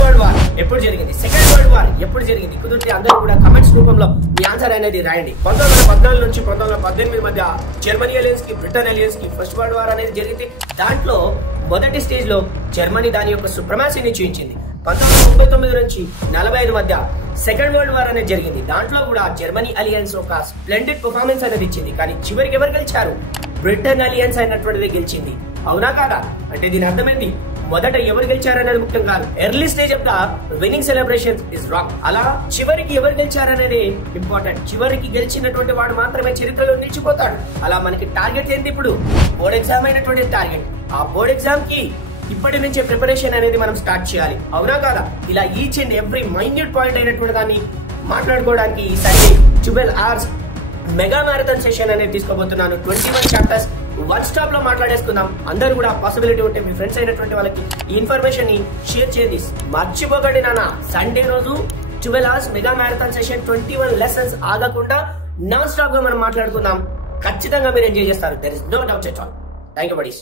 World war ఎప్పుడు జరిగింది, second world war ఎప్పుడు జరిగింది, కుదిరితే అందరూ కూడా కమెంట్స్ రూపంలో మీ ఆన్సర్ అనేది రాయండి. 1914 నుంచి 1918 మధ్య జర్మనీ అలియన్స్ కి బ్రిటన్ అలియన్స్ కి ఫస్ట్ వరల్డ్ వార్ అనేది జరిగింది. దాంట్లో మొదటి స్టేజ్ లో జర్మనీ దాని యొక్క సుప్రమాసీని చూపించింది. 1939 నుంచి 45 మధ్య సెకండ్ వరల్డ్ వార్ అనేది జరిగింది. దాంట్లో కూడా జర్మనీ అలియన్స్ ఒక స్ప్లెండెడ్ పర్ఫార్మెన్స్ అనేది ఇచ్చింది. కానీ చివరికి ఎవరు గెలిచారు? బ్రిటన్ అలియన్స్ అయినటువంటిది గెలిచింది. అవునా కాదా? అంటే దీని అర్థమైంది, మొదట ఎవరు గెలిచారనేది ముఖ్యం కాదు, early stage of the winning celebration is wrong. అలా చివరికి ఎవరు గెలిచారనేది ఇంపార్టెంట్. చివరికి గెలిచినటువంటి వాడు మాత్రమే చరిత్రలో నిలిచిపోతాడు. అలా మనకి టార్గెట్ ఏంటి? ఇప్పుడు బోర్డ్ ఎగ్జామ్ అయినటువంటి టార్గెట్. ఆ బోర్డ్ ఎగ్జామ్ కి ఇప్పటి నుంచే ప్రిపరేషన్ అనేది మనం స్టార్ట్ చేయాలి. అవునా కాదా? ఇలా each and every minute point అయినటువంటి దాన్ని మాట్లాడుకోవడానికి ఈ Sunday 12 hours mega marathon session అనేది తీసుకోబోతున్నాను. 21 chapters వన్ స్టాప్ లో మాట్లాడేసుకుందాం. అందరూ కూడా పాసిబిలిటీ ఉంటే మీ ఫ్రెండ్స్ అయినటువంటి వాళ్ళకి ఈ ఇన్ఫర్మేషన్ ని షేర్ చేయండి. మర్చిపోకండి నాన్న, సండే రోజు 12 hours mega marathon session, 21 lessons ఆగకుండా నాన్ స్టాప్ గా మనం మాట్లాడుకుందాం. ఖచ్చితంగా మీరు ఎంజాయ్ చేస్తారు. There is no doubt at all. Thank you buddies.